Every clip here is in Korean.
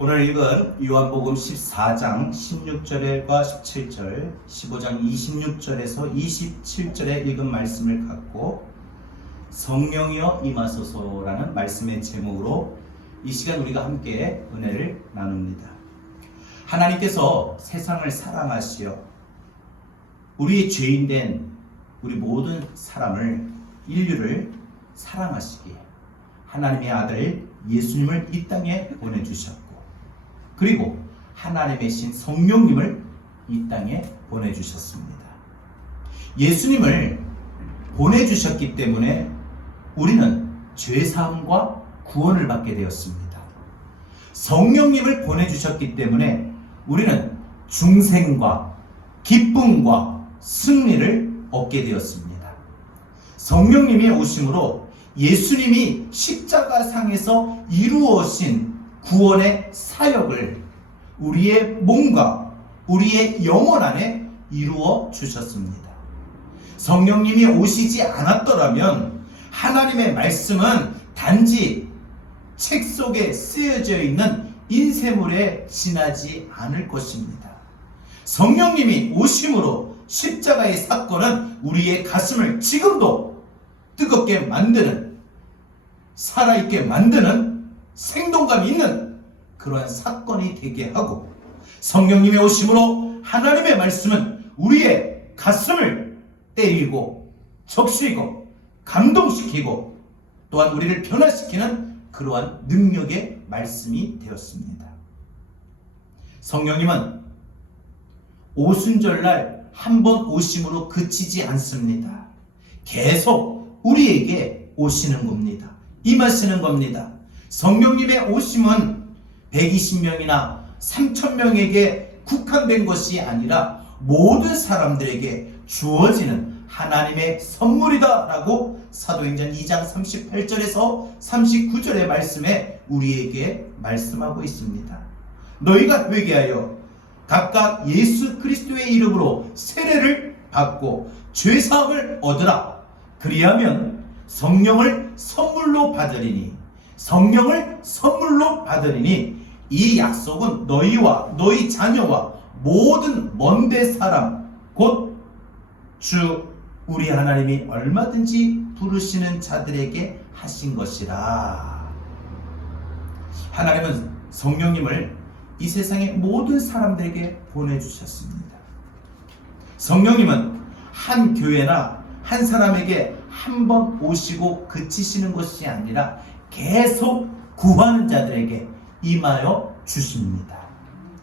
오늘 읽은 요한복음 14장 16절과 17절, 15장 26절에서 27절에 읽은 말씀을 갖고 성령이여 임하소서라는 말씀의 제목으로 이 시간 우리가 함께 은혜를 나눕니다. 하나님께서 세상을 사랑하시어 우리의 죄인된 우리 모든 사람을, 인류를 사랑하시기에 하나님의 아들 예수님을 이 땅에 보내주셨고, 그리고 하나님의 신 성령님을 이 땅에 보내주셨습니다. 예수님을 보내주셨기 때문에 우리는 죄사함과 구원을 받게 되었습니다. 성령님을 보내주셨기 때문에 우리는 중생과 기쁨과 승리를 얻게 되었습니다. 성령님이 오심으로 예수님이 십자가상에서 이루어진 구원의 사역을 우리의 몸과 우리의 영혼 안에 이루어 주셨습니다. 성령님이 오시지 않았더라면 하나님의 말씀은 단지 책 속에 쓰여져 있는 인쇄물에 지나지 않을 것입니다. 성령님이 오심으로 십자가의 사건은 우리의 가슴을 지금도 뜨겁게 만드는, 살아있게 만드는, 생동감 있는 그러한 사건이 되게 하고, 성령님의 오심으로 하나님의 말씀은 우리의 가슴을 때리고 적시고 감동시키고 또한 우리를 변화시키는 그러한 능력의 말씀이 되었습니다. 성령님은 오순절날 한 번 오심으로 그치지 않습니다. 계속 우리에게 오시는 겁니다. 임하시는 겁니다. 성령님의 오심은 120명이나 3,000명에게 국한된 것이 아니라 모든 사람들에게 주어지는 하나님의 선물이다 라고 사도행전 2장 38절에서 39절의 말씀에 우리에게 말씀하고 있습니다. 너희가 회개하여 각각 예수 그리스도의 이름으로 세례를 받고 죄사함을 얻으라. 그리하면 성령을 선물로 받으리니, 성령을 선물로 받으리니 이 약속은 너희와 너희 자녀와 모든 먼데 사람 곧 주 우리 하나님이 얼마든지 부르시는 자들에게 하신 것이라. 하나님은 성령님을 이 세상의 모든 사람들에게 보내주셨습니다. 성령님은 한 교회나 한 사람에게 한 번 오시고 그치시는 것이 아니라 계속 구하는 자들에게 임하여 주십니다.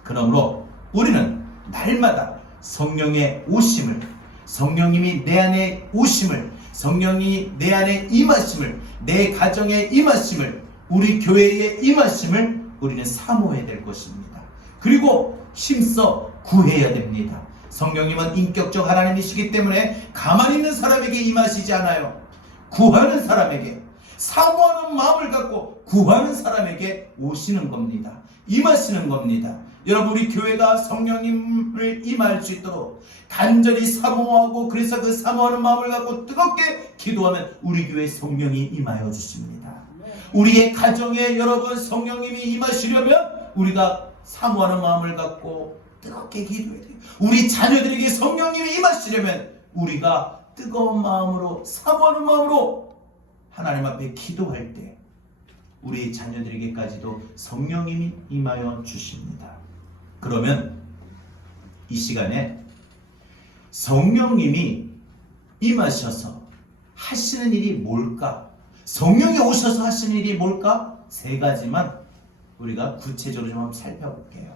그러므로 우리는 날마다 성령의 오심을, 성령님이 내 안에 오심을, 성령이 내 안에 임하심을, 내 가정에 임하심을, 우리 교회에 임하심을 우리는 사모해야 될 것입니다. 그리고 힘써 구해야 됩니다. 성령님은 인격적 하나님이시기 때문에 가만히 있는 사람에게 임하시지 않아요. 구하는 사람에게, 사모하는 마음을 갖고 구하는 사람에게 오시는 겁니다. 임하시는 겁니다. 여러분, 우리 교회가 성령님을 임할 수 있도록 간절히 사모하고, 그래서 그 사모하는 마음을 갖고 뜨겁게 기도하면 우리 교회 성령이 임하여 주십니다. 우리의 가정에 여러분 성령님이 임하시려면 우리가 사모하는 마음을 갖고 뜨겁게 기도해야 돼요. 우리 자녀들에게 성령님이 임하시려면 우리가 뜨거운 마음으로, 사모하는 마음으로 하나님 앞에 기도할 때 우리 자녀들에게까지도 성령님이 임하여 주십니다. 그러면 이 시간에 성령님이 임하셔서 하시는 일이 뭘까? 성령이 오셔서 하시는 일이 뭘까? 세 가지만 우리가 구체적으로 좀 한번 살펴볼게요.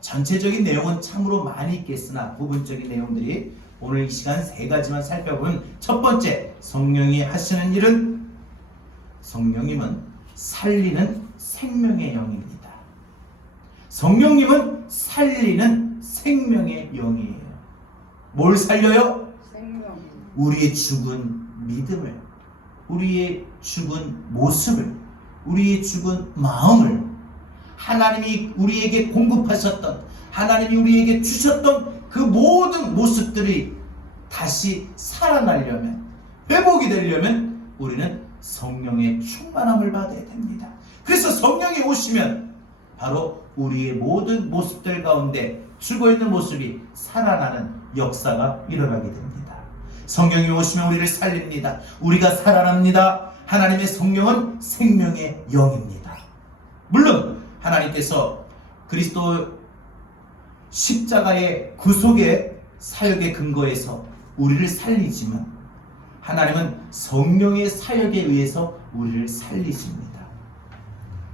전체적인 내용은 참으로 많이 있겠으나 부분적인 내용들이 오늘 이 시간 세 가지만 살펴보면, 첫 번째, 성령이 하시는 일은, 성령님은 살리는 생명의 영입니다. 성령님은 살리는 생명의 영이에요. 뭘 살려요? 생명. 우리의 죽은 믿음을, 우리의 죽은 모습을, 우리의 죽은 마음을 하나님이 우리에게 공급하셨던, 하나님이 우리에게 주셨던 그 모든 모습들이 다시 살아나려면, 회복이 되려면 우리는 성령의 충만함을 받아야 됩니다. 그래서 성령이 오시면 바로 우리의 모든 모습들 가운데 죽어있는 모습이 살아나는 역사가 일어나게 됩니다. 성령이 오시면 우리를 살립니다. 우리가 살아납니다. 하나님의 성령은 생명의 영입니다. 물론 하나님께서 그리스도 십자가의 구속의 사역의 근거에서 우리를 살리지만 하나님은 성령의 사역에 의해서 우리를 살리십니다.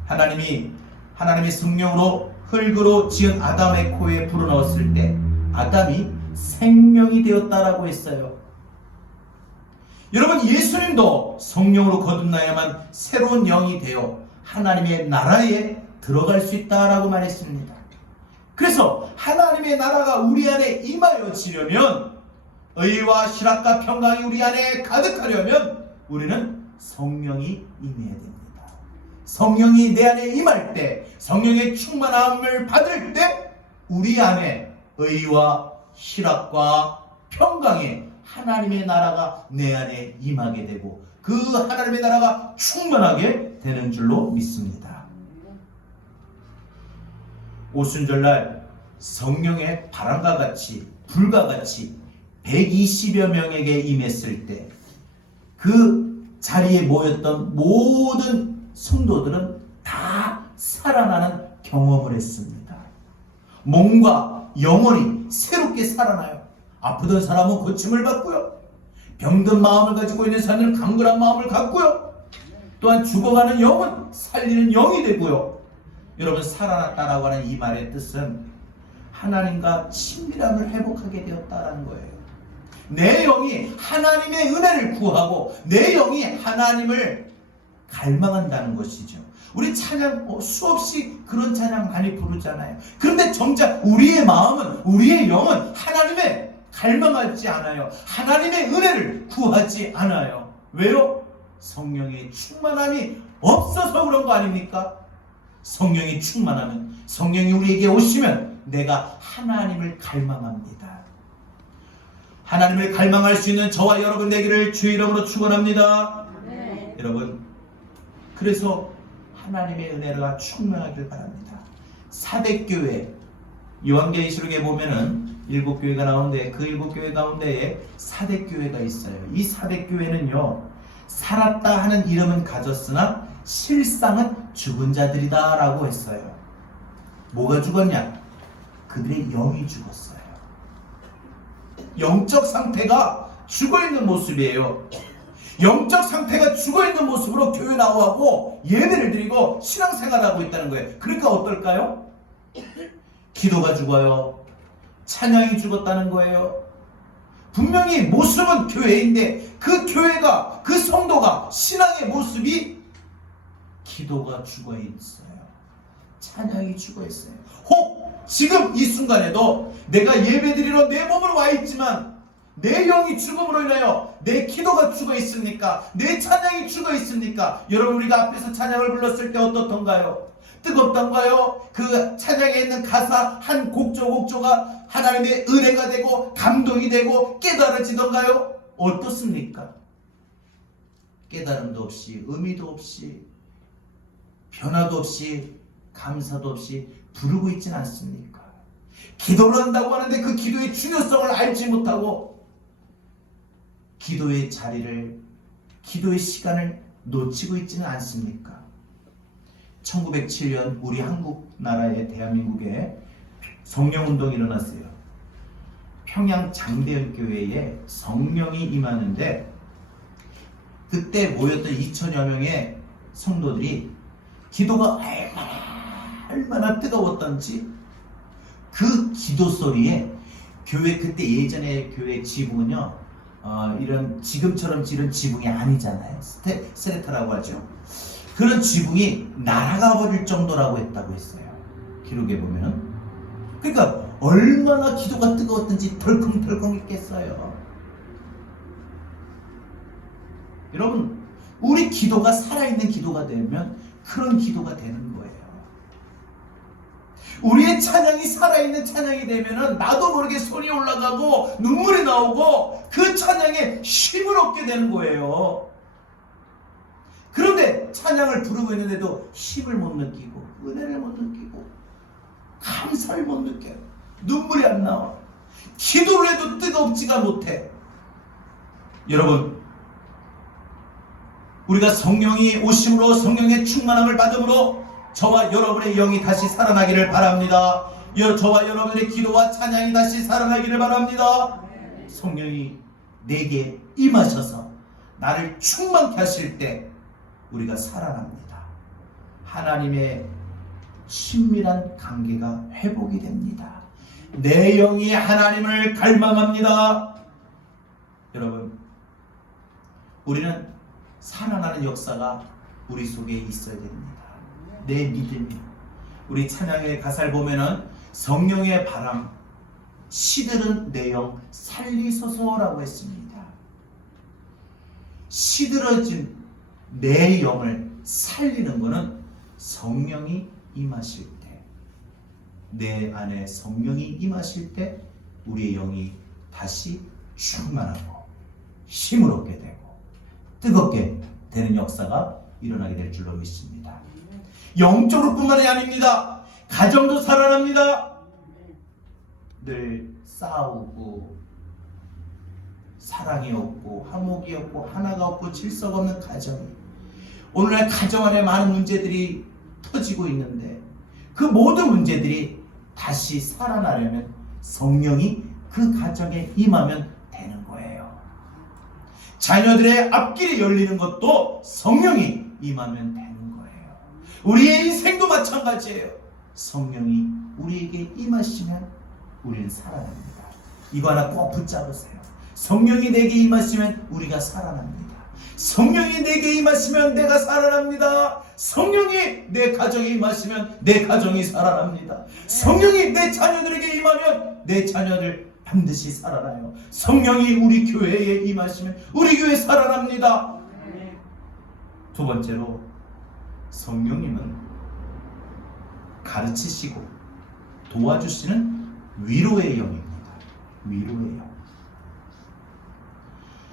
하나님의 성령으로 흙으로 지은 아담의 코에 불어넣었을 때 아담이 생명이 되었다라고 했어요. 여러분, 예수님도 성령으로 거듭나야만 새로운 영이 되어 하나님의 나라에 들어갈 수 있다라고 말했습니다. 그래서 하나님의 나라가 우리 안에 임하여지려면, 의와 희락과 평강이 우리 안에 가득하려면 우리는 성령이 임해야 됩니다. 성령이 내 안에 임할 때, 성령의 충만함을 받을 때 우리 안에 의와 희락과 평강의 하나님의 나라가 내 안에 임하게 되고 그 하나님의 나라가 충만하게 되는 줄로 믿습니다. 오순절날 성령의 바람과 같이 불과 같이 120여 명에게 임했을 때 그 자리에 모였던 모든 성도들은 다 살아나는 경험을 했습니다. 몸과 영혼이 새롭게 살아나요. 아프던 사람은 고침을 받고요. 병든 마음을 가지고 있는 사람은 강건한 마음을 갖고요. 또한 죽어가는 영은 살리는 영이 되고요. 여러분, 살아났다라고 하는 이 말의 뜻은 하나님과 친밀함을 회복하게 되었다라는 거예요. 내 영이 하나님의 은혜를 구하고 내 영이 하나님을 갈망한다는 것이죠. 우리 찬양 수없이 그런 찬양 많이 부르잖아요. 그런데 정작 우리의 마음은, 우리의 영은 하나님의 갈망하지 않아요. 하나님의 은혜를 구하지 않아요. 왜요? 성령의 충만함이 없어서 그런 거 아닙니까? 성령이 충만하면, 성령이 우리에게 오시면 내가 하나님을 갈망합니다. 하나님을 갈망할 수 있는 저와 여러분 되기를 주의 이름으로 축원합니다. 네. 여러분, 그래서 하나님의 은혜가 충만하길 바랍니다. 사대교회, 요한계시록에 보면은 7교회가 나오는데 그 7교회 가운데에 사대교회가 있어요. 이 사대교회는요, 살았다 하는 이름은 가졌으나 실상은 죽은 자들이다 라고 했어요. 뭐가 죽었냐? 그들의 영이 죽었어요. 영적 상태가 죽어있는 모습이에요. 영적 상태가 죽어있는 모습으로 교회 나오고 예배를 드리고 신앙생활을 하고 있다는 거예요. 그러니까 어떨까요? 기도가 죽어요. 찬양이 죽었다는 거예요. 분명히 모습은 교회인데 그 교회가, 그 성도가, 신앙의 모습이 기도가 죽어 있어요. 찬양이 죽어 있어요. 혹 지금 이 순간에도 내가 예배드리러 내 몸으로 와 있지만 내 영이 죽음으로 인하여 내 기도가 죽어 있습니까? 내 찬양이 죽어 있습니까? 여러분, 우리가 앞에서 찬양을 불렀을 때 어떻던가요? 뜨겁던가요? 그 찬양에 있는 가사 한 곡조가 하나님의 은혜가 되고 감동이 되고 깨달아지던가요? 어떻습니까? 깨달음도 없이, 의미도 없이, 변화도 없이, 감사도 없이 부르고 있지는 않습니까? 기도를 한다고 하는데 그 기도의 중요성을 알지 못하고 기도의 자리를, 기도의 시간을 놓치고 있지는 않습니까? 1907년 우리 한국 나라의 대한민국에 성령운동이 일어났어요. 평양 장대현 교회에 성령이 임하는데 그때 모였던 2000여 명의 성도들이 기도가 얼마나 뜨거웠던지 그 기도 소리에 교회, 그때 예전에 교회 지붕은요, 이런 지금처럼 이런 지붕이 아니잖아요. 스레타라고 하죠. 그런 지붕이 날아가 버릴 정도라고 했다고 했어요. 기록에 보면은. 그러니까 얼마나 기도가 뜨거웠던지 덜컹덜컹 했겠어요. 여러분, 우리 기도가 살아있는 기도가 되면 그런 기도가 되는 거예요. 우리의 찬양이 살아있는 찬양이 되면은 나도 모르게 손이 올라가고 눈물이 나오고 그 찬양에 힘을 얻게 되는 거예요. 그런데 찬양을 부르고 있는데도 힘을 못 느끼고 은혜를 못 느끼고 감사를 못 느껴요. 눈물이 안 나와. 기도를 해도 뜨겁지가 못해. 여러분, 우리가 성령이 오심으로 성령의 충만함을 받음으로 저와 여러분의 영이 다시 살아나기를 바랍니다. 저와 여러분의 기도와 찬양이 다시 살아나기를 바랍니다. 성령이 내게 임하셔서 나를 충만케 하실 때 우리가 살아납니다. 하나님의 친밀한 관계가 회복이 됩니다. 내 영이 하나님을 갈망합니다. 여러분, 우리는 살아나는 역사가 우리 속에 있어야 됩니다. 내 믿음이. 우리 찬양의 가사를 보면은 성령의 바람 시들은 내 영 살리소서라고 했습니다. 시들어진 내 영을 살리는 것은 성령이 임하실 때, 내 안에 성령이 임하실 때 우리의 영이 다시 충만하고 힘을 얻게 되고 뜨겁게 되는 역사가 일어나게 될 줄로 믿습니다. 영적으로 뿐만이 아닙니다. 가정도 살아납니다. 늘 싸우고 사랑이 없고 화목이 없고 하나가 없고 질서가 없는 가정이, 오늘날 가정 안에 많은 문제들이 터지고 있는데 그 모든 문제들이 다시 살아나려면 성령이 그 가정에 임하면 되는 거예요. 자녀들의 앞길이 열리는 것도 성령이 임하면 되는 거예요. 우리의 인생도 마찬가지예요. 성령이 우리에게 임하시면 우리는 살아납니다. 이거 하나 꼭 붙잡으세요. 성령이 내게 임하시면 우리가 살아납니다. 성령이 내게 임하시면 내가 살아납니다. 성령이 내 가정에 임하시면 내 가정이 살아납니다. 성령이 내 자녀들에게 임하면 내 자녀들 반드시 살아나요. 성령이 우리 교회에 임하시면 우리 교회 살아납니다. 두 번째로, 성령님은 가르치시고 도와주시는 위로의 영입니다. 위로의 영.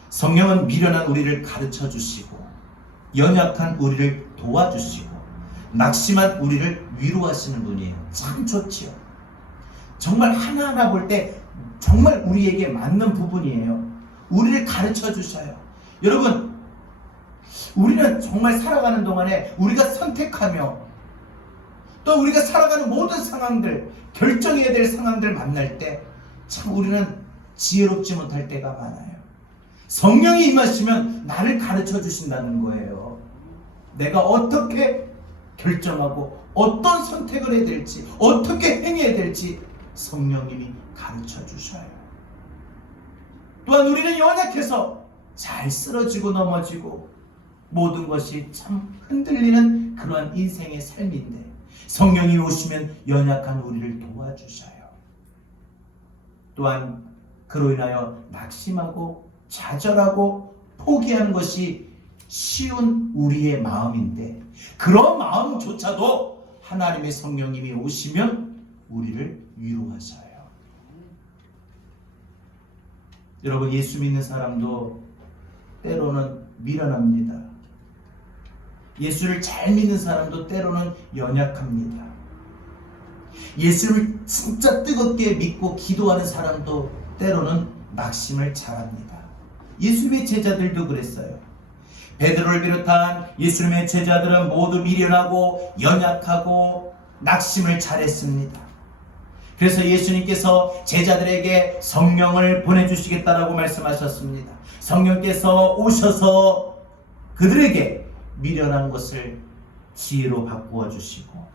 성령은 미련한 우리를 가르쳐 주시고 연약한 우리를 도와주시고 낙심한 우리를 위로하시는 분이에요. 참 좋지요. 정말 하나하나 볼 때 정말 우리에게 맞는 부분이에요. 우리를 가르쳐 주셔요. 여러분, 우리는 정말 살아가는 동안에 우리가 선택하며 또 우리가 살아가는 모든 상황들, 결정해야 될 상황들 만날 때 참 우리는 지혜롭지 못할 때가 많아요. 성령이 임하시면 나를 가르쳐 주신다는 거예요. 내가 어떻게 결정하고 어떤 선택을 해야 될지, 어떻게 행해야 될지 성령님이 가르쳐 주셔요. 또한 우리는 연약해서 잘 쓰러지고 넘어지고 모든 것이 참 흔들리는 그러한 인생의 삶인데 성령이 오시면 연약한 우리를 도와주셔요. 또한 그로 인하여 낙심하고 좌절하고 포기하는 것이 쉬운 우리의 마음인데 그런 마음조차도 하나님의 성령님이 오시면 우리를 위로하셔요. 여러분, 예수 믿는 사람도 때로는 미련합니다. 예수를 잘 믿는 사람도 때로는 연약합니다. 예수를 진짜 뜨겁게 믿고 기도하는 사람도 때로는 낙심을 잘합니다. 예수님의 제자들도 그랬어요. 베드로를 비롯한 예수님의 제자들은 모두 미련하고 연약하고 낙심을 잘했습니다. 그래서 예수님께서 제자들에게 성령을 보내주시겠다라고 말씀하셨습니다. 성령께서 오셔서 그들에게 미련한 것을 지혜로 바꾸어 주시고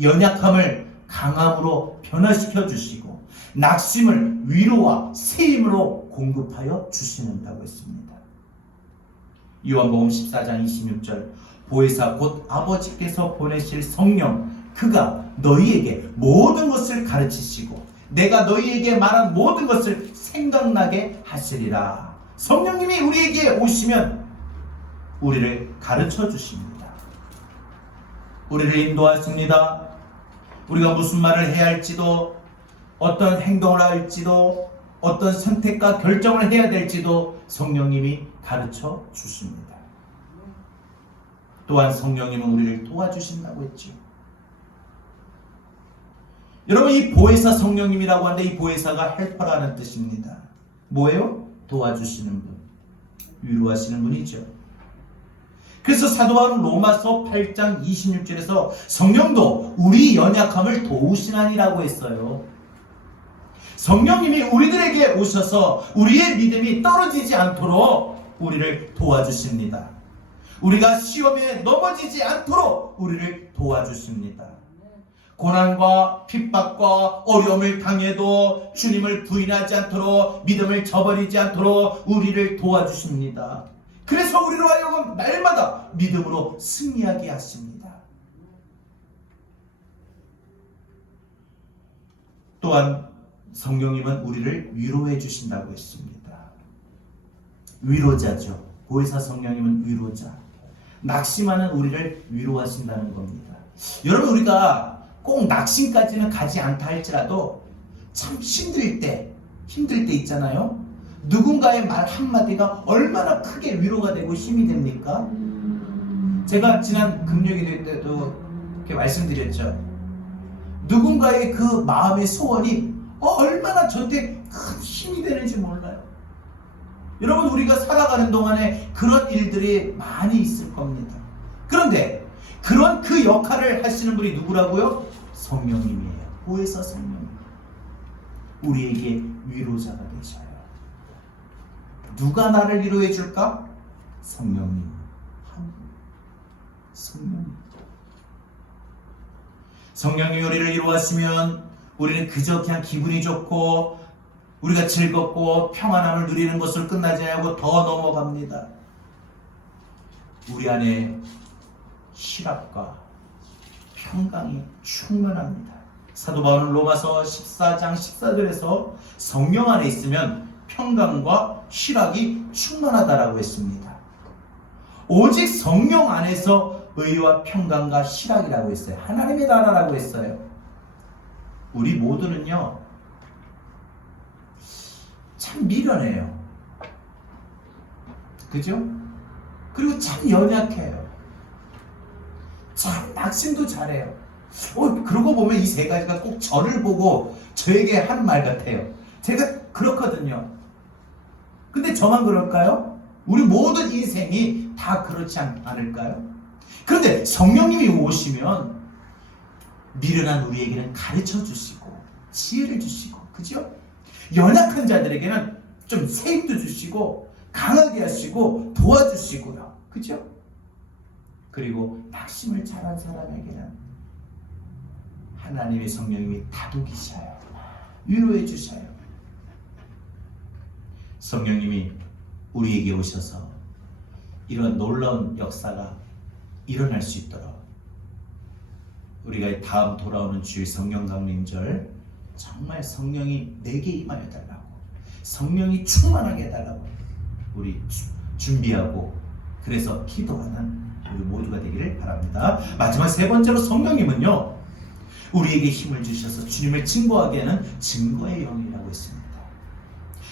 연약함을 강함으로 변화시켜 주시고 낙심을 위로와 세임으로 공급하여 주시는다고 했습니다. 요한복음 14장 26절, 보혜사 곧 아버지께서 보내실 성령 그가 너희에게 모든 것을 가르치시고 내가 너희에게 말한 모든 것을 생각나게 하시리라. 성령님이 우리에게 오시면 우리를 가르쳐 주십니다. 우리를 인도하십니다. 우리가 무슨 말을 해야 할지도, 어떤 행동을 할지도, 어떤 선택과 결정을 해야 될지도 성령님이 가르쳐 주십니다. 또한 성령님은 우리를 도와주신다고 했죠. 여러분, 이 보혜사 성령님이라고 하는데 이 보혜사가 헬퍼라는 뜻입니다. 뭐예요? 도와주시는 분, 위로하시는 분이죠. 그래서 사도 바울은 로마서 8장 26절에서 성령도 우리 연약함을 도우시나니라고 했어요. 성령님이 우리들에게 오셔서 우리의 믿음이 떨어지지 않도록 우리를 도와주십니다. 우리가 시험에 넘어지지 않도록 우리를 도와주십니다. 고난과 핍박과 어려움을 당해도 주님을 부인하지 않도록, 믿음을 저버리지 않도록 우리를 도와주십니다. 그래서 우리로 하여금 날마다 믿음으로 승리하게 하십니다. 또한 성령님은 우리를 위로해 주신다고 했습니다. 위로자죠. 보혜사 성령님은 위로자. 낙심하는 우리를 위로하신다는 겁니다. 여러분, 우리가 꼭 낙심까지는 가지 않다 할지라도 참 힘들 때 있잖아요. 누군가의 말 한마디가 얼마나 크게 위로가 되고 힘이 됩니까? 제가 지난 금요일 때도 이렇게 말씀드렸죠. 누군가의 그 마음의 소원이 얼마나 저한테 큰 힘이 되는지 몰라요. 여러분, 우리가 살아가는 동안에 그런 일들이 많이 있을 겁니다. 그런데 그런 그 역할을 하시는 분이 누구라고요? 성령님이에요. 보혜사 성령님. 우리에게 위로자가 되셔요. 누가 나를 위로해 줄까? 성령님. 성령님. 성령님이 우리를 위로하시면 우리는 그저 그냥 기분이 좋고 우리가 즐겁고 평안함을 누리는 것을 끝나지 않고 더 넘어갑니다. 우리 안에 희락과 평강이 충만합니다. 사도 바울은 로마서 14장 14절에서 성령 안에 있으면 평강과 희락이 충만하다라고 했습니다. 오직 성령 안에서 의와 평강과 희락이라고 했어요. 하나님의 나라라고 했어요. 우리 모두는요, 참 미련해요. 그죠? 그리고 참 연약해요. 참 낙심도 잘해요. 그러고 보면 이 세 가지가 꼭 저를 보고 저에게 한 말 같아요. 제가 그렇거든요. 근데 저만 그럴까요? 우리 모든 인생이 다 그렇지 않을까요? 그런데 성령님이 오시면 미련한 우리에게는 가르쳐 주시고 지혜를 주시고, 그죠? 연약한 자들에게는 좀 세임도 주시고 강하게 하시고 도와주시고요. 그죠? 그리고 낙심을 잘한 사람에게는 하나님의 성령님이 다독이셔요. 위로해 주셔요. 성령님이 우리에게 오셔서 이런 놀라운 역사가 일어날 수 있도록 우리가 다음 돌아오는 주일 성령 강림절 정말 성령이 내게 임하여 달라고, 성령이 충만하게 해달라고 우리 준비하고 그래서 기도하는 우리 모두가 되기를 바랍니다. 마지막 세 번째로 성령님은요, 우리에게 힘을 주셔서 주님을 증거하게 하는 증거의 영이라고 했습니다.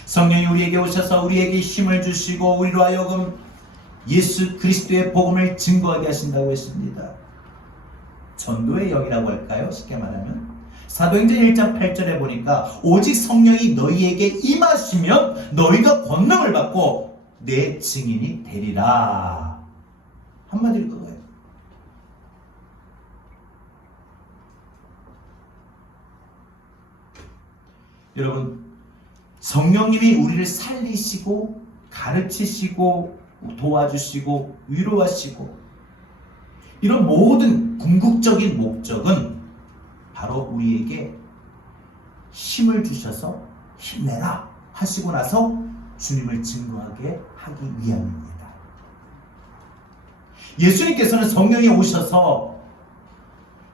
성령이 우리에게 오셔서 우리에게 힘을 주시고 우리로 하여금 예수 그리스도의 복음을 증거하게 하신다고 했습니다. 전도의 영이라고 할까요? 쉽게 말하면 사도행전 1장 8절에 보니까 오직 성령이 너희에게 임하시면 너희가 권능을 받고 내 증인이 되리라. 한마디로 그거예요. 여러분, 성령님이 우리를 살리시고 가르치시고 도와주시고 위로하시고 이런 모든 궁극적인 목적은 바로 우리에게 힘을 주셔서 힘내라 하시고 나서 주님을 증거하게 하기 위함입니다. 예수님께서는 성령이 오셔서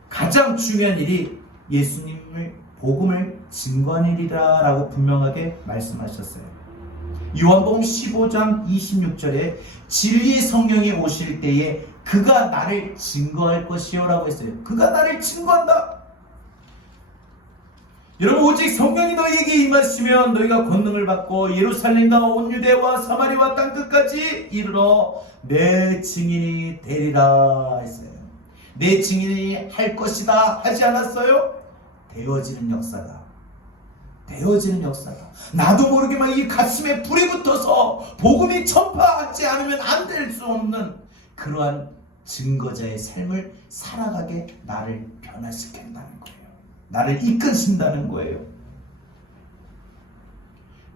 가장 중요한 일이 예수님을 복음을 증거하는 일이라 라고 분명하게 말씀하셨어요. 요한복음 15장 26절에 진리의 성령이 오실 때에 그가 나를 증거할 것이요 라고 했어요. 그가 나를 증거한다. 여러분, 오직 성령이 너희에게 임하시면 너희가 권능을 받고 예루살렘과 온 유대와 사마리아 땅끝까지 이르러 내 증인이 되리라 했어요. 내 증인이 할 것이다 하지 않았어요? 되어지는 역사가 나도 모르게 막 이 가슴에 불이 붙어서 복음이 전파하지 않으면 안 될 수 없는 그러한 증거자의 삶을 살아가게 나를 변화시킨다는 거예요. 나를 이끄신다는 거예요.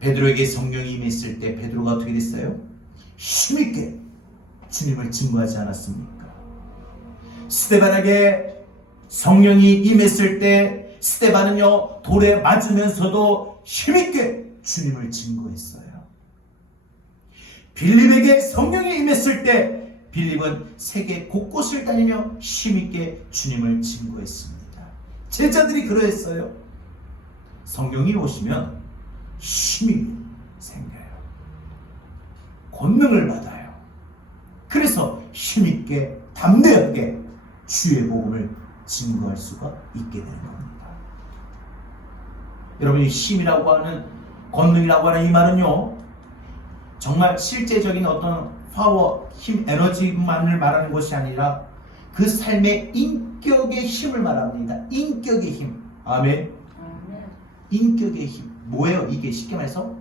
베드로에게 성령이 임했을 때 베드로가 어떻게 됐어요? 힘있게 주님을 증거하지 않았습니까? 스데반에게 성령이 임했을 때 스데반은요, 돌에 맞으면서도 힘있게 주님을 증거했어요. 빌립에게 성령이 임했을 때 빌립은 세계 곳곳을 다니며 힘있게 주님을 증거했습니다. 제자들이 그러했어요. 성령이 오시면 힘이 생겨요. 권능을 받아요. 그래서 힘있게 담대하게 주의 복음을 증거할 수가 있게 되는 겁니다. 여러분, 이 힘이라고 하는, 권능이라고 하는 이 말은요, 정말 실제적인 어떤 파워, 힘, 에너지만을 말하는 것이 아니라 그 삶의 인격의 힘을 말합니다. 인격의 힘. 아멘. 인격의 힘. 뭐예요? 이게 쉽게 말해서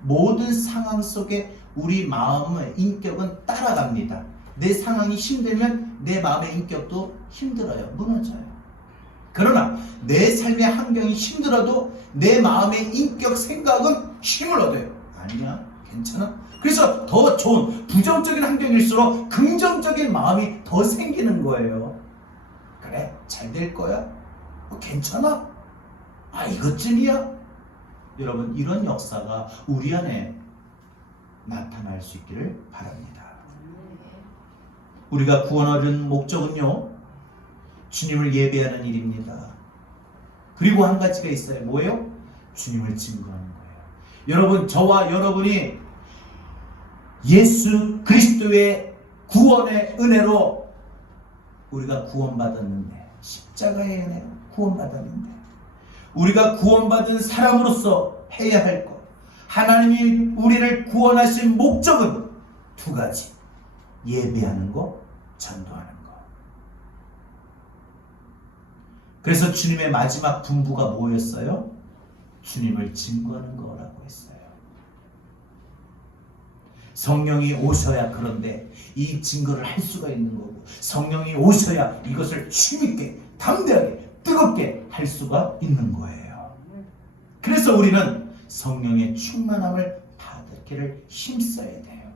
모든 상황 속에 우리 마음의 인격은 따라갑니다. 내 상황이 힘들면 내 마음의 인격도 힘들어요. 무너져요. 그러나 내 삶의 환경이 힘들어도 내 마음의 인격 생각은 힘을 얻어요. 아니야, 괜찮아. 그래서 더 좋은 부정적인 환경일수록 긍정적인 마음이 더 생기는 거예요. 그래, 잘 될 거야. 괜찮아. 이것쯤이야. 여러분, 이런 역사가 우리 안에 나타날 수 있기를 바랍니다. 우리가 구원 얻은 목적은요, 주님을 예배하는 일입니다. 그리고 한 가지가 있어요. 뭐예요? 주님을 증거하는 거예요. 여러분, 저와 여러분이 예수 그리스도의 구원의 은혜로 우리가 구원받았는데, 십자가의 은혜로 구원받았는데, 우리가 구원받은 사람으로서 해야 할 것, 하나님이 우리를 구원하신 목적은 두 가지: 예배하는 것, 전도하는 것. 그래서 주님의 마지막 분부가 뭐였어요? 주님을 증거하는 거라고 했어요. 성령이 오셔야 그런데 이 증거를 할 수가 있는 거고, 성령이 오셔야 이것을 힘있게, 담대하게, 뜨겁게 할 수가 있는 거예요. 그래서 우리는 성령의 충만함을 받기를 힘써야 돼요.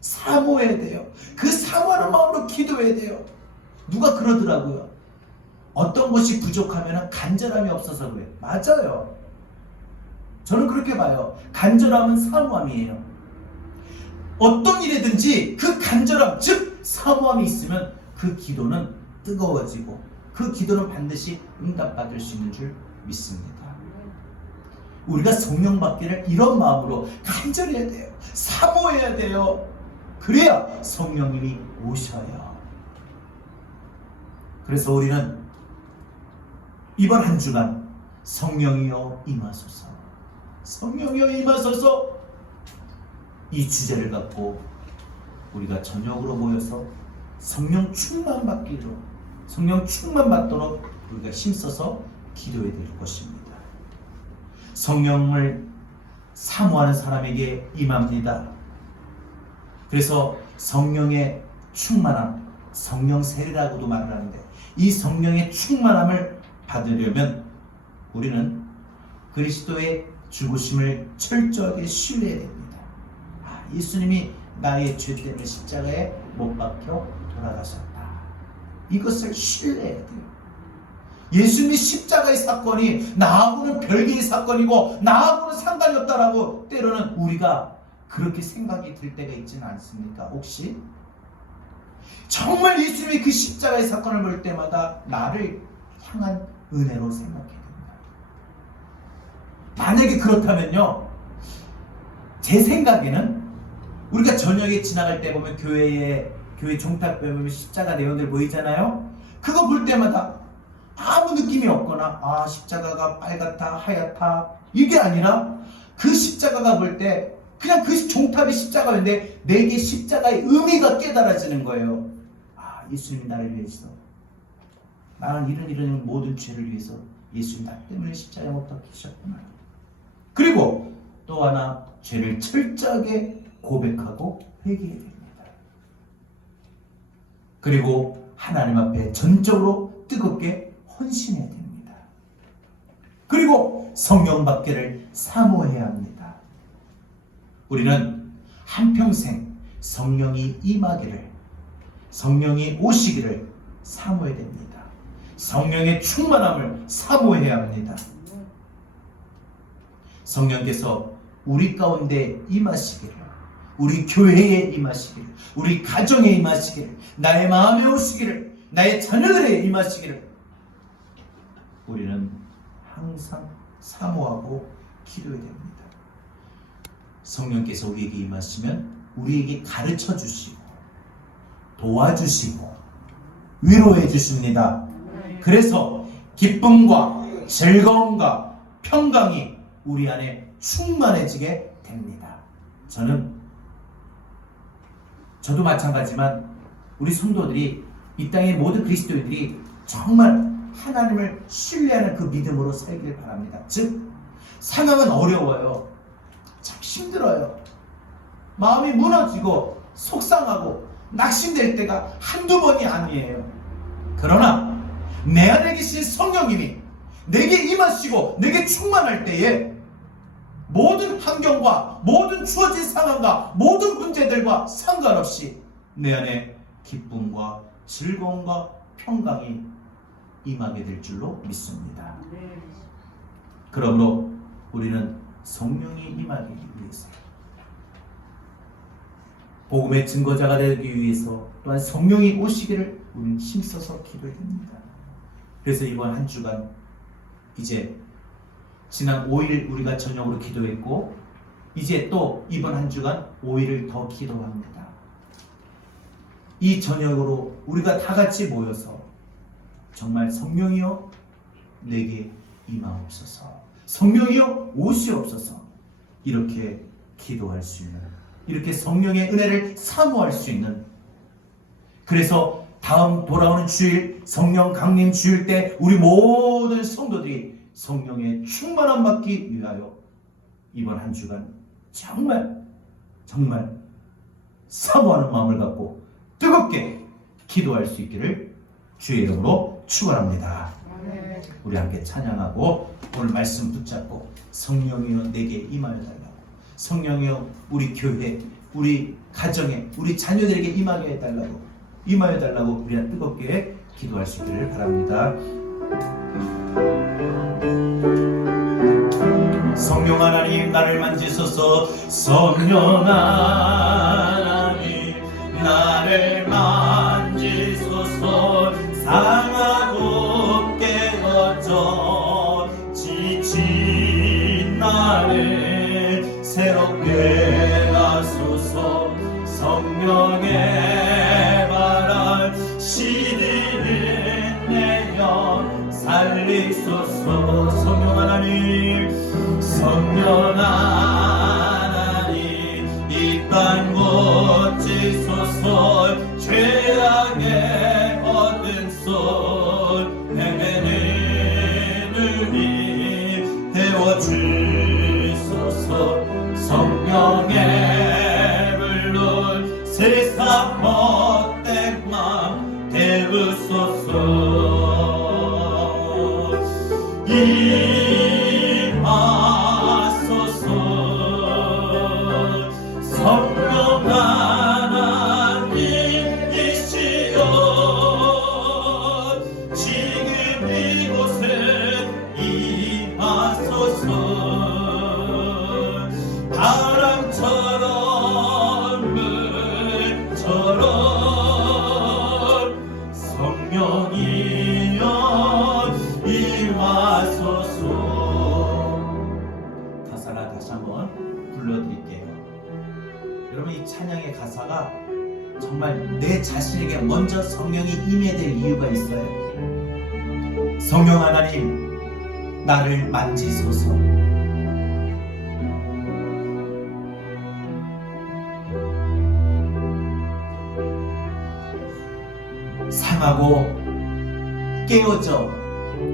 사모해야 돼요. 그 사모하는 마음으로 기도해야 돼요. 누가 그러더라고요. 어떤 것이 부족하면 간절함이 없어서 그래요. 맞아요. 저는 그렇게 봐요. 간절함은 사모함이에요. 어떤 일이든지 그 간절함, 즉 사모함이 있으면 그 기도는 뜨거워지고 그 기도는 반드시 응답받을 수 있는 줄 믿습니다. 우리가 성령 받기를 이런 마음으로 간절해야 돼요. 사모해야 돼요. 그래야 성령님이 오셔요. 그래서 우리는 이번 한 주간 성령이여 임하소서, 성령이여 임하소서, 이 주제를 갖고 우리가 저녁으로 모여서 성령 충만 받기로, 성령 충만 받도록 우리가 힘써서 기도해야 될 것입니다. 성령을 사모하는 사람에게 임합니다. 그래서 성령의 충만함, 성령 세례라고도 말을 하는데, 이 성령의 충만함을 받으려면 우리는 그리스도의 죽으심을 철저하게 신뢰해야 됩니다. 예수님이 나의 죄 때문에 십자가에 못 박혀 돌아가셨다. 이것을 신뢰해야 돼요. 예수님이 십자가의 사건이 나하고는 별개의 사건이고 나하고는 상관이 없다라고 때로는 우리가 그렇게 생각이 들 때가 있지는 않습니까? 혹시? 정말 예수님이 그 십자가의 사건을 볼 때마다 나를 향한 은혜로 생각해야 됩니다. 만약에 그렇다면요, 제 생각에는 우리가 저녁에 지나갈 때 보면 교회 종탑 보면 십자가 내용들 보이잖아요. 그거 볼 때마다 아무 느낌이 없거나 십자가가 빨갛다 하얗다 이게 아니라 그 십자가가 볼 때 그냥 그 종탑이 십자가인데 내게 십자가의 의미가 깨달아지는 거예요. 예수님이 나를 위해서, 나는 이런 모든 죄를 위해서 예수님 나 때문에 십자가에 못 박히셨구나. 그리고 또 하나, 죄를 철저하게 고백하고 회개해야 됩니다. 그리고 하나님 앞에 전적으로 뜨겁게 헌신해야 됩니다. 그리고 성령 받기를 사모해야 합니다. 우리는 한평생 성령이 임하기를, 성령이 오시기를 사모해야 됩니다. 성령의 충만함을 사모해야 합니다. 성령께서 우리 가운데 임하시기를, 우리 교회에 임하시기를, 우리 가정에 임하시기를, 나의 마음에 오시기를, 나의 자녀들에 임하시기를 우리는 항상 사모하고 기도해야 됩니다. 성령께서 우리에게 임하시면 우리에게 가르쳐 주시고 도와주시고 위로해 주십니다. 그래서 기쁨과 즐거움과 평강이 우리 안에 충만해지게 됩니다. 저도 마찬가지지만 우리 성도들이, 이 땅의 모든 그리스도인들이 정말 하나님을 신뢰하는 그 믿음으로 살기를 바랍니다. 즉, 상황은 어려워요. 참 힘들어요. 마음이 무너지고 속상하고 낙심될 때가 한두 번이 아니에요. 그러나 내 안에 계신 성령님이 내게 임하시고 내게 충만할 때에 모든 환경과 모든 주어진 상황과 모든 문제들과 상관없이 내 안에 기쁨과 즐거움과 평강이 임하게 될 줄로 믿습니다. 그러므로 우리는 성령이 임하기 위해서, 복음의 증거자가 되기 위해서, 또한 성령이 오시기를 우리는 힘써서 기도해야 됩니다. 그래서 이번 한 주간, 이제 지난 5일 우리가 저녁으로 기도했고, 이제 또 이번 한 주간 5일을 더 기도합니다. 이 저녁으로 우리가 다 같이 모여서 정말 성령이여 내게 임하옵소서, 성령이여 오시옵소서, 이렇게 기도할 수 있는, 이렇게 성령의 은혜를 사모할 수 있는, 그래서 다음 돌아오는 주일 성령 강림 주일 때 우리 모든 성도들이 성령의 충만함 받기 위하여 이번 한 주간 정말 사모하는 마음을 갖고 뜨겁게 기도할 수 있기를 주의 이름으로 축원합니다. 우리 함께 찬양하고 오늘 말씀 붙잡고 성령이여 내게 임하여 달라고, 성령이여 우리 교회, 우리 가정에, 우리 자녀들에게 임하여 달라고 우리가 뜨겁게 기도할 수 있기를 바랍니다. 성령 하나님 나를 만지소서, 성령 하나님 나를 만지소서, 상하고 깨어져 지친 나를 새롭게 하소서, 성령의 바람 시들은 내려 살리소서. 성령 하나님, 성령 하나님 이 땅 고치소서, 죄악에 얻은 손 헤매는 우리 태워주소서. 성령의 불로 세상 헛된 맘 태우소서. 임하소서. 성령 하나님이시여 지금 이곳에 임하소서. 바람처럼 물처럼 성령이여 임하소서. 가사를 다시 한번 불러드릴게요. 여러분, 이 찬양의 가사가 정말 내 자신에게 먼저 성령이 임해야 될 이유가 있어요. 성령 하나님, 나를 만지소서. 상하고 깨어져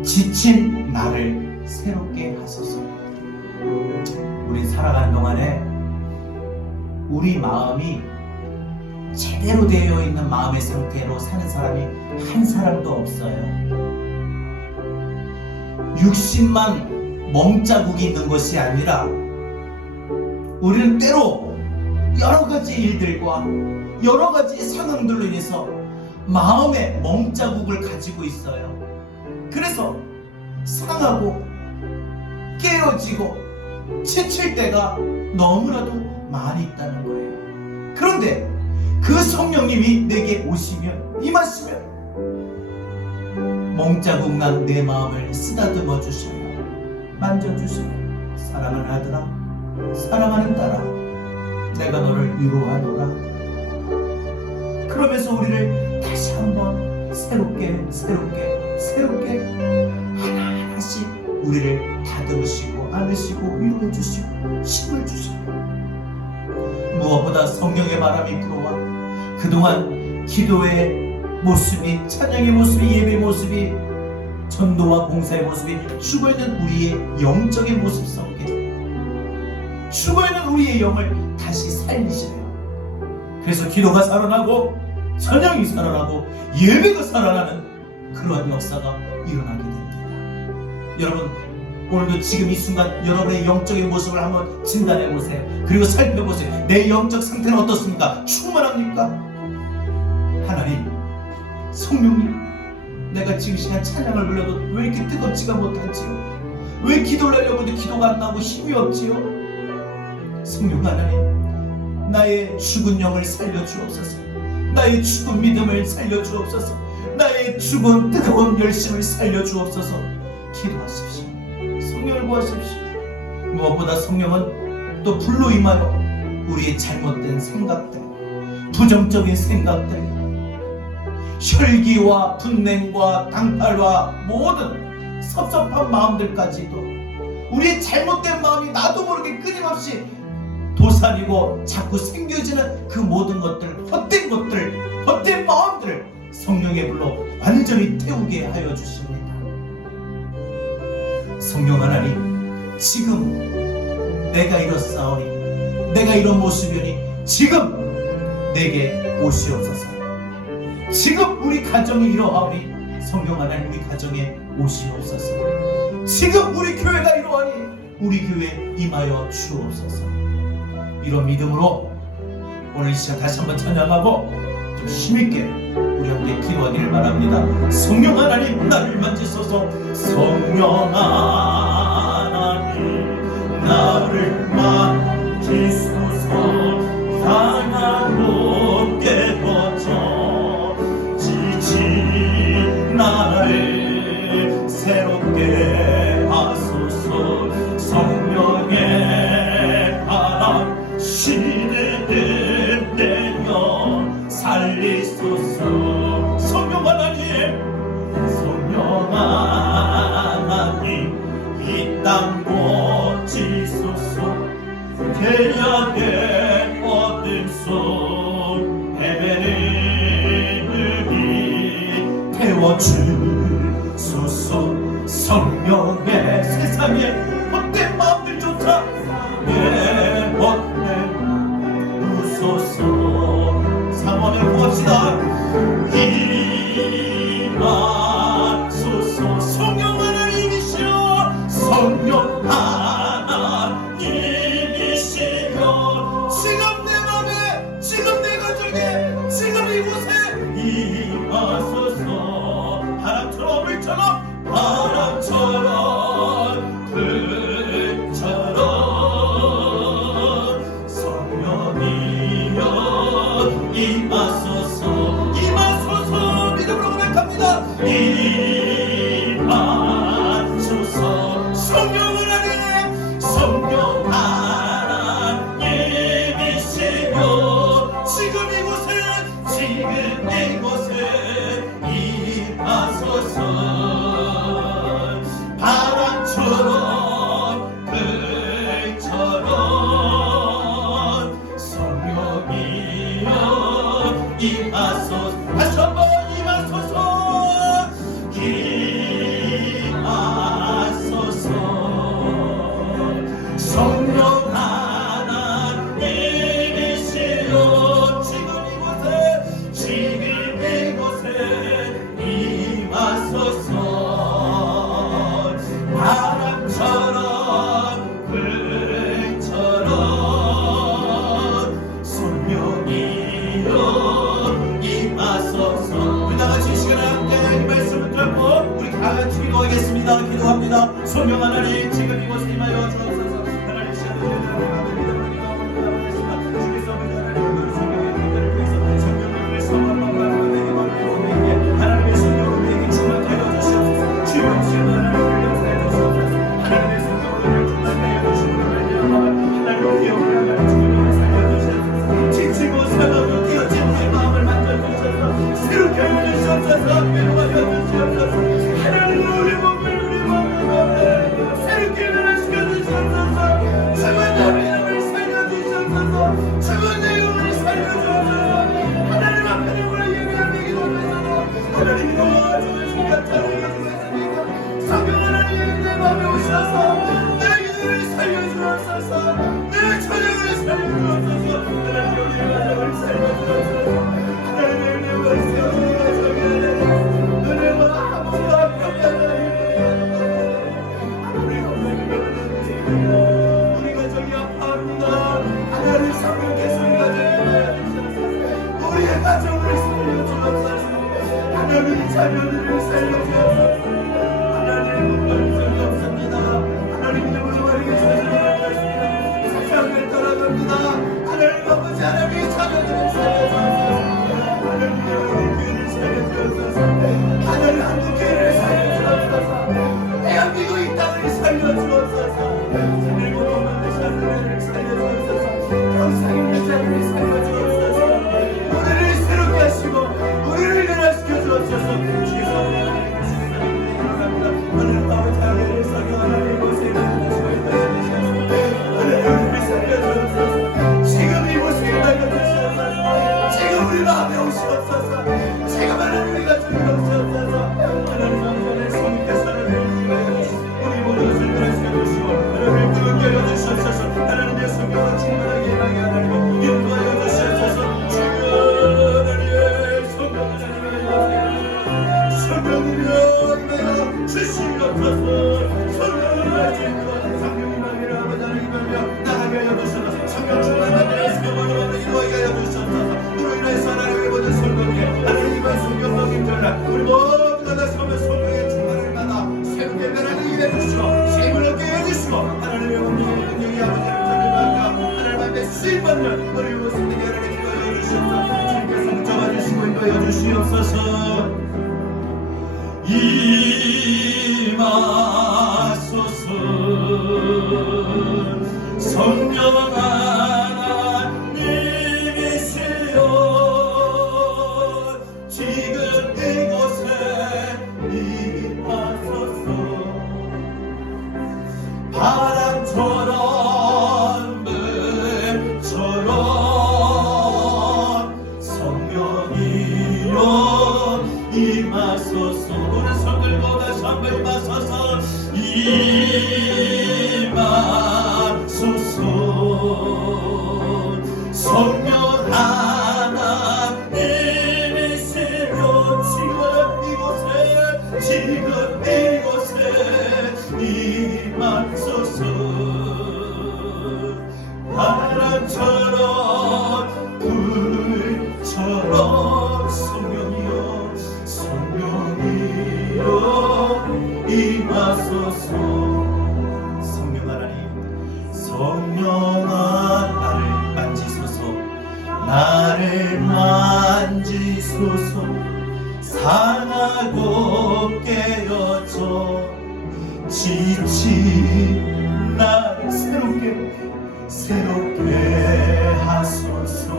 지친 나를 새롭게 하소서. 우리 살아가는 동안에 우리 마음이 제대로 되어 있는 마음의 상태로 사는 사람이 한 사람도 없어요. 육신만 멍자국이 있는 것이 아니라 우리는 때로 여러 가지 일들과 여러 가지 상황들로 인해서 마음의 멍자국을 가지고 있어요. 그래서 상하고 깨어지고 지칠 때가 너무나도 많이 있다는 거예요. 그런데 그 성령님이 내게 오시면, 임하시면 멍자국 난 내 마음을 쓰다듬어 주셔요. 만져주셔요. 사랑하는 아들아, 사랑하는 딸아, 내가 너를 위로하노라. 그러면서 우리를 다시 한번 새롭게 하나하나씩 우리를 다듬으시고 안으시고 위로해 주시고 힘을 주시고, 무엇보다 성령의 바람이 불어와 그동안 기도의 모습이, 찬양의 모습이, 예배의 모습이, 전도와 봉사의 모습이 죽어있는 우리의 영적인 모습 속에 죽어있는 우리의 영을 다시 살리시네요. 그래서 기도가 살아나고 찬양이 살아나고 예배가 살아나는 그러한 역사가 일어나게 됩니다. 여러분, 오늘도 지금 이 순간 여러분의 영적인 모습을 한번 진단해 보세요. 그리고 살펴보세요. 내 영적 상태는 어떻습니까? 충만합니까? 하나님, 성령님, 내가 지금 시간 찬양을 불러도 왜 이렇게 뜨겁지가 못하지요? 왜 기도를 하려고 해도 기도가 안 나고 힘이 없지요? 성령 하나님, 나의 죽은 영을 살려주옵소서. 나의 죽은 믿음을 살려주옵소서. 나의 죽은 뜨거운 열심을 살려주옵소서. 기도하십시오. 성령을 구하십시오. 무엇보다 성령은 또 불로 임하여 우리의 잘못된 생각들, 부정적인 생각들, 혈기와 분냉과 당팔과 모든 섭섭한 마음들까지도, 우리의 잘못된 마음이 나도 모르게 끊임없이 도사리고 자꾸 생겨지는 그 모든 것들, 헛된 것들, 헛된 마음들을 성령의 불로 완전히 태우게 하여 주십니다. 성령 하나님, 지금 내가 이렇사오니, 내가 이런 모습이니 지금 내게 오시옵소서. 지금 우리 가정이 이러하오니 성령 하나님, 우리 가정에 오시옵소서. 지금 우리 교회가 이러하니 우리 교회에 임하여 주옵소서. 이런 믿음으로 오늘 이 시간 다시 한번 찬양하고 좀 힘있게 우리 함께 기도하기를 바랍니다. 성령 하나님, 나를 만지소서. 성령 하나님, 나를 만지소서. 하나로 깨어져 지친 나를 새롭게 하소서. 성령의 바람 시대를 내려 살리소서. 성령 하나님, 성령 하나님, 이 땅 고치소서. 태양의 어둠 속 헤매는 태워주소서. 성령의 세상에 헛된 마음들조차 내버려두소서. 상황을 구합시다. 임하소서. 성령 하나님이시여, 성령 하나님이시여, 지금 내 맘에, 지금 내 가정에, 지금 이곳에 임하소서. 바람처럼 불처럼, 바람처럼 불처럼 성령이여 임하소서. 임하소서. 믿음으로 고백합니다. 임하소서. 성령 하나님, 성령 하나님이시여, 지금 이곳에, 지금 이곳에 임하소서. 기도하겠습니다. 기도합니다. 성령 하나님 지금 이곳에 임하여 주옵소서. 하나님 시간을 주께서 하나님의 성령의 위해서 성령을 위해서 하나님의 성령을 내게 충만케 하여 주시옵소서. 주여 지금 하나님을 역사해 주시옵소서. 하나님의 성령을 충만케 하여 주시옵소서. 하나님의 영광을 주님을 살려주시옵소서. 지치고 상하고 뛰어진 우리의 마음을 만져주셔서 새롭게 하여 주시옵소서. 위로하여 주시옵소서. 하나님 우리 몸을 우리 마음을 새롭게 변화시켜 주시옵소서. 죽은 나를 살려주시옵소서. 죽은 내 영혼을 살려주옵소서. 하나님 앞에 우리 예배하며 기도하면서 하나님이 도와주신 것처럼 해주셨습니다. 성령 하나님 내 마음에 오셔서 내 기도를 살려주옵소서. 내 처형을 살려주옵소서. 하나님 우리의 가정을 살려주옵소서. 하나님의 은혜와 세우리가 정의하는 은혜와 아픔과 평강을 우리가 저기 아파합니다. 하나님 성령께서 우리 가정을 우리의 가정을 살려주옵소서. 하나님 자녀들을 살려주옵소서. 하나님 말씀이 없습니다. 하나님 이름으로 우리에게 살려주옵소서. 세상을 떠나갑니다. 하나님 아버지 하나님의 자녀들을 살려주옵소서. 하나님 우리 교회를 살려주옵소서. 하나님 한국 교회를 살려주옵소서. 대한민국 이 땅을 살려주옵소서. 하나님 오만한 자녀들을 살려주옵소서. 평생의 자녀를 살려주옵소서. 우리를 새롭게 하시고 우리를 변화시켜 주옵소서. 주께서 하나님 아버지 하나님을 사랑하는 이곳에 하나님을 살려주옵소서. 지금 이곳에 살려주옵소서. 지금 우리 마음에 오시옵소서. 지금 하나님 우리 가정에 오시옵소서. 하나님 아버지의 성령께서 우리 모두를 살려주시고 하나님 뜨겁게 하여 주시옵소서. 하나님의 성령으로 충만하게 임하게 하나님 인도하여 주시옵소서. 지금 하나님의 성령 하나님의 성령으로 임하여 주시옵소서. 성령을 가지고 성령 임하기를 아버지 하나님이며 나가게 하여 주시옵소서. 성령 충만하게 성령으로 이루어지게 하여 주시옵소서. 이로 인해서 하나님의 모든 성령께 하나님의 성령 먹임들라 우리 모두가 다시 한번 성령의 충만을 받아 새롭게 변화되게 해주시고 힘을 얻게 해주시고 하나님의 능력이 아버지를 전해받아 하나님 앞에 수임받는 우리 모습들이 하나님 기도하여 주시옵소서. 주님께서 붙잡아 주시고 인도하여 주시옵소서. 임하소서. 성령 하나님이시여 지금 이곳에 임하소서. 바람처럼 물처럼 성령이여 임하소서. 오른손 들고 다시 한번 임하소서. 임하소서. 성령 하나님이시여 지금 이곳에 임하소서. 바람처럼 불처럼 성령이여 임하소서. 성령 하나님 성령아 나를 만지소서. 나를 만지소서. 상하고 깨어져 지친 나를 새롭게 하소서.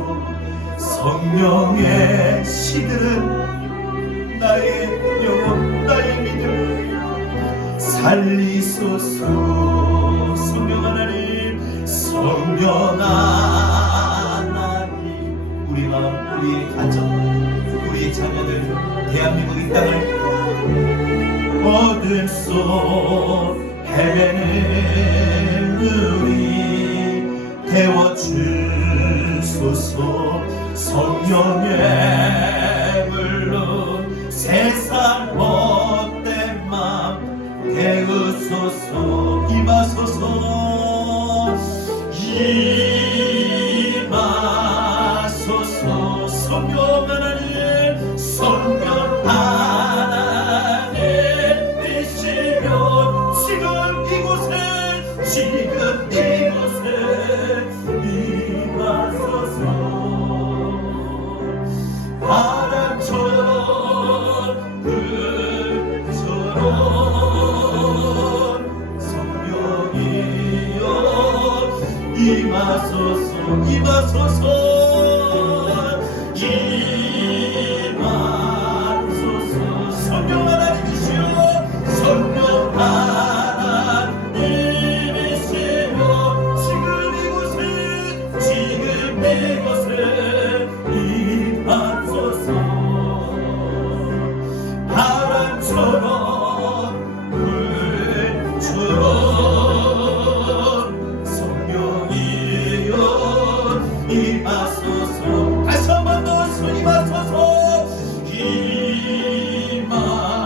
성령의 시들은 나의 영혼 나의 믿음 살리소서. 성령 하나님 성령 하나님 우리 마음 우리의 가정 우리의 자녀들 대한민국 이 땅을 어둠 속 헤매는 우리 태워주소서. 성령의 물로 세상 헛된 맘 태우소서. 임하소서. 임하소서. 성령 하나님 성령 하나님이시여 지금 이곳에 임하소서. 바람처럼 불처럼 성령이여 임하소서. 임하소서. 임하소서. 성령 하나님이시여 성령 하나님이시여 지금 이곳에 임하소서. 바람처럼 불처럼 성령이여 임하소서. 다시 한 번 더 임하소서.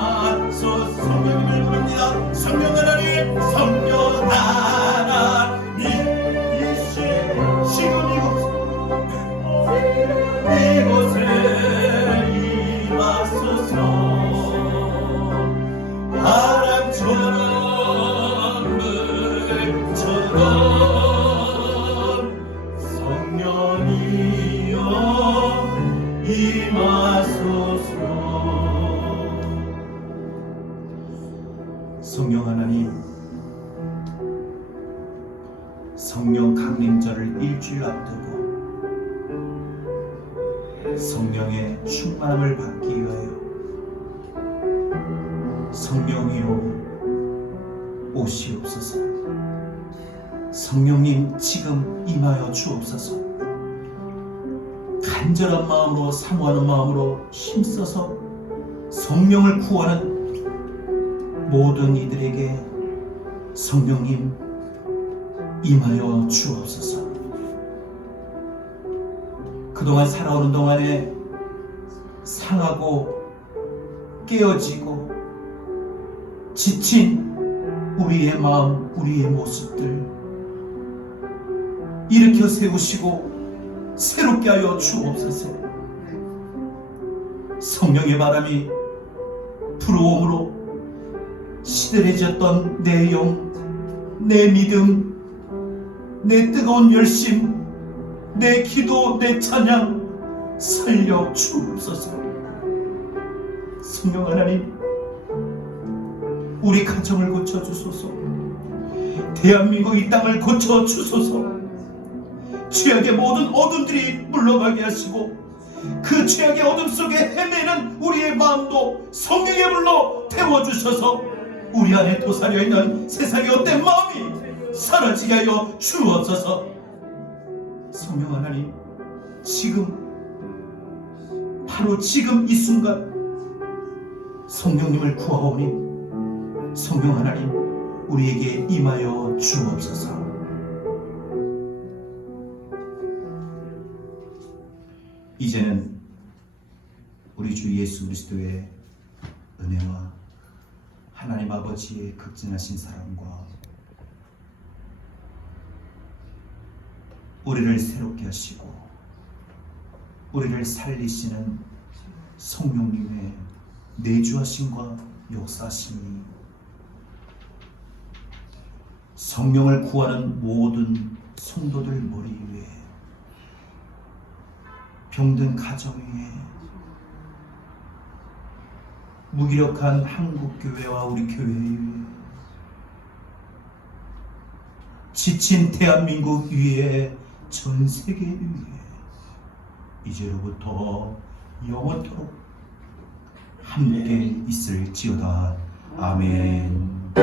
임하소서. 성령님을 부릅니다. 성령 하나님, 성령 하나님이시여 지금 이곳에 임하소서. 바람처럼 물처럼 성령이여 임하소서. 성령 하나님, 성령 강림절을 일주일 앞두고 성령의 충만함을 받기 위하여 성령이여 오시옵소서. 성령님 지금 임하여 주옵소서. 간절한 마음으로 사모하는 마음으로 힘써서 성령을 구하는 모든 이들에게 성령님 임하여 주옵소서. 그동안 살아오는 동안에 상하고 깨어지고 지친 우리의 마음, 우리의 모습들 일으켜 세우시고 새롭게 하여 주옵소서. 성령의 바람이 불어옴으로 시들해졌던 내 영, 내 믿음, 내 뜨거운 열심, 내 기도, 내 찬양 살려 주옵소서. 성령 하나님, 우리 가정을 고쳐주소서. 대한민국 이 땅을 고쳐주소서. 죄악의 모든 어둠들이 물러가게 하시고 그 죄악의 어둠 속에 헤매는 우리의 마음도 성령의 불로 태워주셔서 우리 안에 도사려 있는 세상의 헛된 마음이 사라지게 하여 주옵소서. 성령 하나님, 지금 바로 지금 이 순간 성령님을 구하오니 성령 하나님 우리에게 임하여 주옵소서. 이제는 우리 주 예수 그리스도의 은혜와 하나님 아버지의 극진하신 사랑과 우리를 새롭게 하시고 우리를 살리시는 성령님의 내주하심과 역사하심이 성령을 구하는 모든 성도들 머리 위에 병든 가정 위에 무기력한 한국교회와 우리 교회 위에 지친 대한민국 위에 전 세계 위에 이제로부터 영원토록 함께 있을지어다. 아멘.